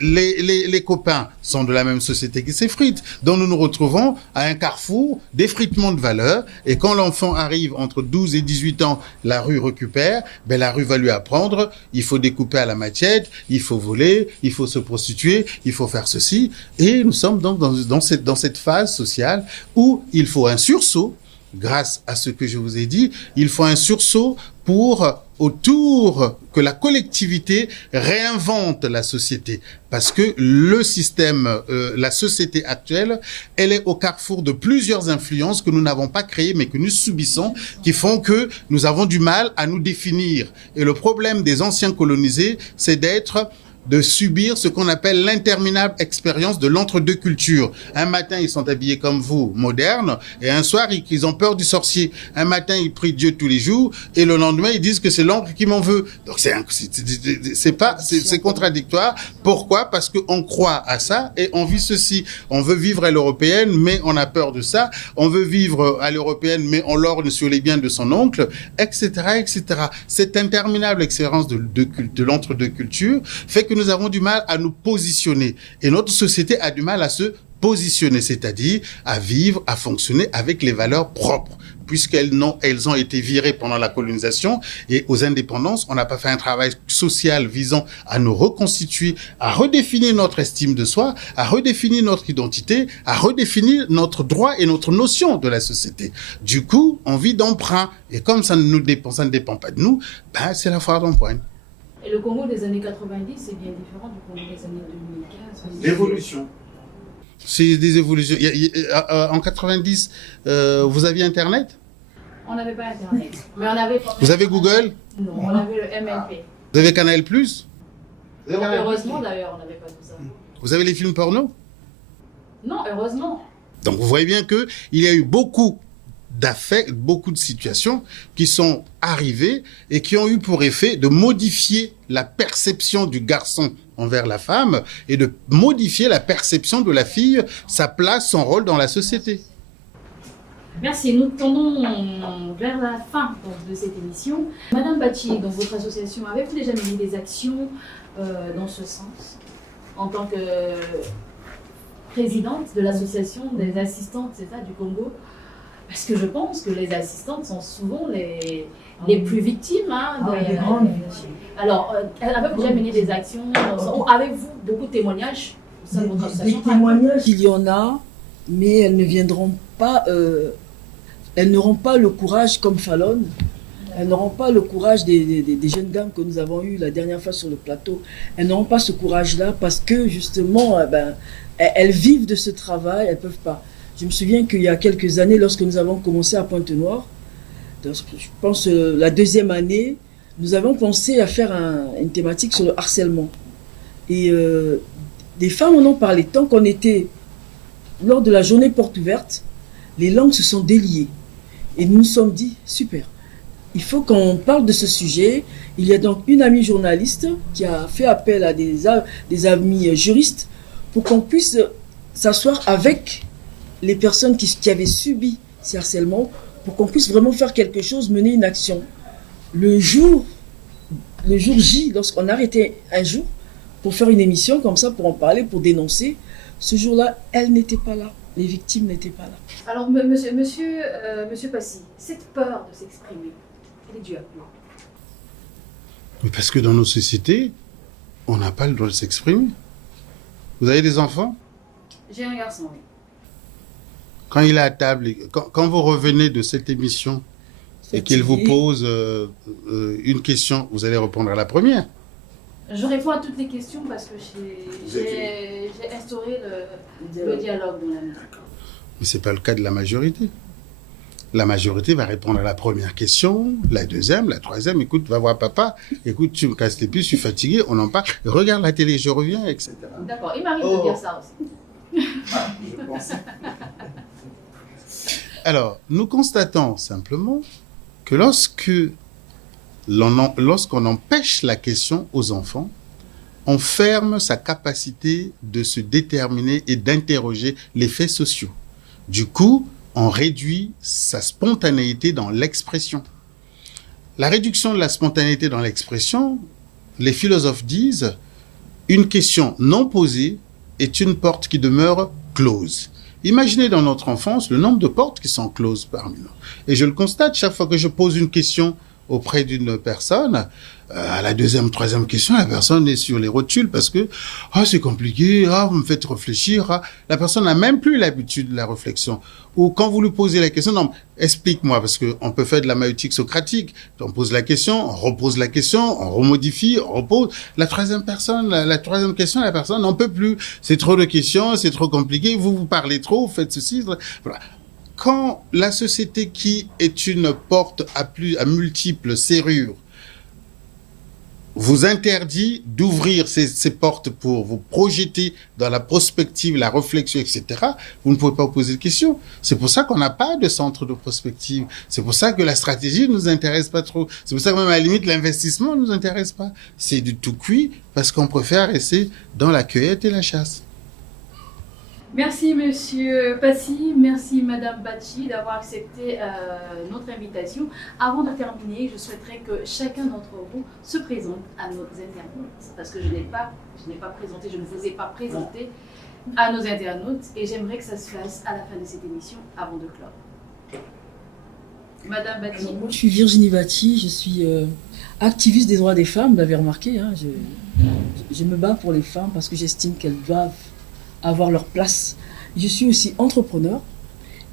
Les copains sont de la même société qui s'effritent. Donc, nous nous retrouvons à un carrefour d'effritement de valeurs. Et quand l'enfant arrive entre 12 et 18 ans, la rue récupère, ben, la rue va lui apprendre, il faut découper à la machette, il faut voler, il faut se prostituer, il faut faire ceci. Et nous sommes donc dans cette phase sociale où il faut un sursaut, grâce à ce que je vous ai dit, il faut un sursaut pour que la collectivité réinvente la société. Parce que le système, la société actuelle, elle est au carrefour de plusieurs influences que nous n'avons pas créées, mais que nous subissons, qui font que nous avons du mal à nous définir. Et le problème des anciens colonisés, c'est de subir ce qu'on appelle l'interminable expérience de l'entre-deux cultures. Un matin, ils sont habillés comme vous, modernes, et un soir, ils ont peur du sorcier. Un matin, ils prient Dieu tous les jours, et le lendemain, ils disent que c'est l'oncle qui m'en veut. Donc, c'est contradictoire. Pourquoi? Parce qu'on croit à ça, et on vit ceci. On veut vivre à l'européenne, mais on a peur de ça. On veut vivre à l'européenne, mais on lorgne sur les biens de son oncle, etc., etc. Cette interminable expérience de l'entre-deux cultures fait que nous avons du mal à nous positionner. Et notre société a du mal à se positionner, c'est-à-dire à vivre, à fonctionner avec les valeurs propres. Puisqu'elles ont été virées pendant la colonisation et aux indépendances, on n'a pas fait un travail social visant à nous reconstituer, à redéfinir notre estime de soi, à redéfinir notre identité, à redéfinir notre droit et notre notion de la société. Du coup, on vit d'emprunt. Et comme ça ne dépend pas de nous, ben, c'est la foire d'empoigne. Et le Congo des années 90, c'est bien différent du Congo des années 2015. L'évolution. C'est des évolutions. En 90, vous aviez Internet? On n'avait pas Internet. Mais on avait... Vous avez Google? Non, on avait le MLP. Vous avez Canal+? Heureusement d'ailleurs, on n'avait pas tout ça. Vous avez les films porno? Non, heureusement. Donc vous voyez bien qu'il y a eu beaucoup d'affects, beaucoup de situations qui sont arrivées et qui ont eu pour effet de modifier la perception du garçon envers la femme et de modifier la perception de la fille, sa place, son rôle dans la société. Merci. Nous tendons vers la fin de cette émission. Madame Bachi, dans votre association, avez-vous déjà mené des actions dans ce sens en tant que présidente de l'association des assistantes, c'est ça, du Congo? Parce que je pense que les assistantes sont souvent les plus victimes. Alors, avez-vous déjà mené des actions ou avez-vous beaucoup de témoignages au sein de votre association? Des témoignages, il y en a, mais elles ne viendront pas, elles n'auront pas le courage comme Fallon. Elles n'auront pas le courage des jeunes dames que nous avons eues la dernière fois sur le plateau. Elles n'auront pas ce courage-là parce que justement, elles vivent de ce travail, elles ne peuvent pas. Je me souviens qu'il y a quelques années, lorsque nous avons commencé à Pointe-Noire, je pense la deuxième année, nous avons pensé à faire une thématique sur le harcèlement. Et des femmes en ont parlé. Tant qu'on était lors de la journée porte ouverte, les langues se sont déliées. Et nous nous sommes dit, super, il faut qu'on parle de ce sujet. Il y a donc une amie journaliste qui a fait appel à des amis juristes pour qu'on puisse s'asseoir avec les personnes qui avaient subi ces harcèlements pour qu'on puisse vraiment faire quelque chose, mener une action. Le jour J, lorsqu'on arrêtait un jour pour faire une émission comme ça, pour en parler, pour dénoncer, ce jour-là, elles n'étaient pas là. Les victimes n'étaient pas là. Alors, monsieur Passy, cette peur de s'exprimer, elle est due à quoi? Mais parce que dans nos sociétés, on n'a pas le droit de s'exprimer. Vous avez des enfants? J'ai un garçon, oui. Quand il est à table, quand vous revenez de cette émission et qu'il vous pose une question, vous allez répondre à la première. Je réponds à toutes les questions parce que j'ai instauré le dialogue dans la maison. Mais ce n'est pas le cas de la majorité. La majorité va répondre à la première question, la deuxième, la troisième. Écoute, va voir papa. Écoute, tu me casses les pieds, je suis fatigué, on en parle. Regarde la télé, je reviens, etc. D'accord, il m'arrive de dire ça aussi. Je pense. Alors, nous constatons simplement que lorsqu'on empêche la question aux enfants, on ferme sa capacité de se déterminer et d'interroger les faits sociaux. Du coup, on réduit sa spontanéité dans l'expression. La réduction de la spontanéité dans l'expression, les philosophes disent, une question non posée est une porte qui demeure close. Imaginez dans notre enfance le nombre de portes qui sont closes parmi nous. Et je le constate chaque fois que je pose une question auprès d'une personne, à la deuxième, troisième question, la personne est sur les rotules parce que c'est compliqué, vous me faites réfléchir. La personne n'a même plus l'habitude de la réflexion. Ou quand vous lui posez la question, non, explique-moi, parce qu'on peut faire de la maïeutique socratique. On pose la question, on repose la question, on remodifie, on repose. La troisième question, la personne n'en peut plus. C'est trop de questions, c'est trop compliqué, vous parlez trop, vous faites ceci. Voilà. Quand la société qui est une porte à multiples serrures vous interdit d'ouvrir ces portes pour vous projeter dans la prospective, la réflexion, etc., vous ne pouvez pas poser de questions. C'est pour ça qu'on n'a pas de centre de prospective. C'est pour ça que la stratégie ne nous intéresse pas trop. C'est pour ça que même à la limite, l'investissement ne nous intéresse pas. C'est du tout cuit parce qu'on préfère rester dans la cueillette et la chasse. Merci Monsieur Passy, merci Madame Bachi d'avoir accepté notre invitation. Avant de terminer, je souhaiterais que chacun d'entre vous se présente à nos internautes, parce que je n'ai pas présenté, je ne vous ai pas présenté à nos internautes, et j'aimerais que ça se fasse à la fin de cette émission, avant de clore. Madame Bachi. Alors, moi, je suis Virginie Bachi, je suis activiste des droits des femmes, vous l'avez remarqué, hein, je me bats pour les femmes parce que j'estime qu'elles doivent avoir leur place. Je suis aussi entrepreneur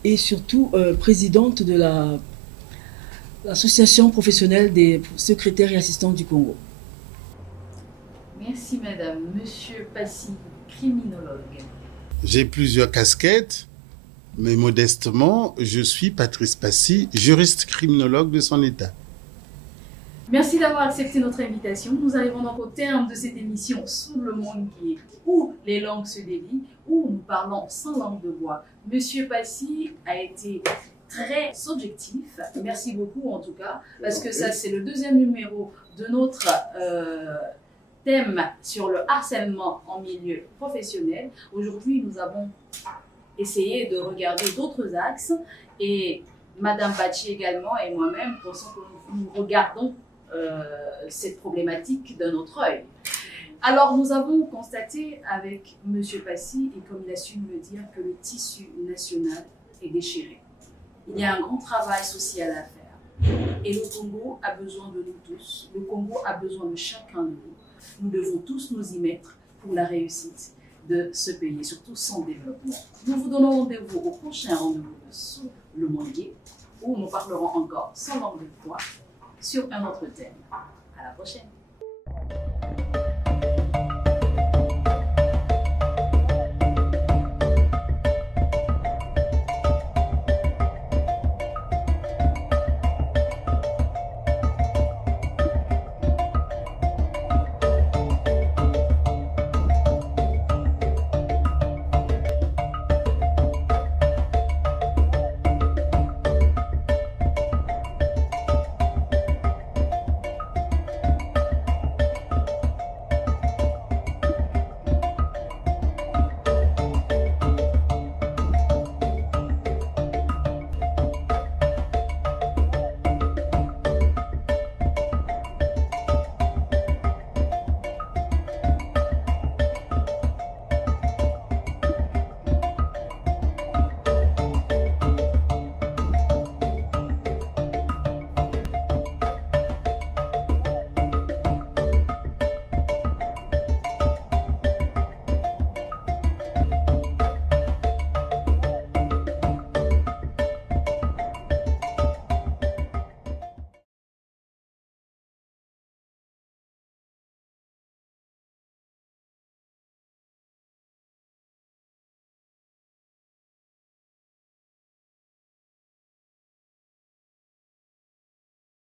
et surtout présidente de l'association professionnelle des secrétaires et assistants du Congo. Merci Madame. Monsieur Passy, criminologue. J'ai plusieurs casquettes, mais modestement, je suis Patrice Passy, juriste criminologue de son état. Merci d'avoir accepté notre invitation. Nous arrivons donc au terme de cette émission Sous le monde gay, où les langues se délient, où nous parlons sans langue de bois. Monsieur Passy a été très objectif. Merci beaucoup en tout cas, parce que ça c'est le deuxième numéro de notre thème sur le harcèlement en milieu professionnel. Aujourd'hui, nous avons essayé de regarder d'autres axes et Madame Bachi également et moi-même pensons que nous regardons cette problématique d'un autre œil. Alors, nous avons constaté avec M. Passy, et comme il a su me dire, que le tissu national est déchiré. Il y a un grand travail social à faire. Et le Congo a besoin de nous tous. Le Congo a besoin de chacun de nous. Nous devons tous nous y mettre pour la réussite de ce pays, surtout son développement. Nous vous donnons rendez-vous au prochain rendez-vous Sous le monde gay, où nous parlerons encore sans langue de bois sur un autre thème. À la prochaine.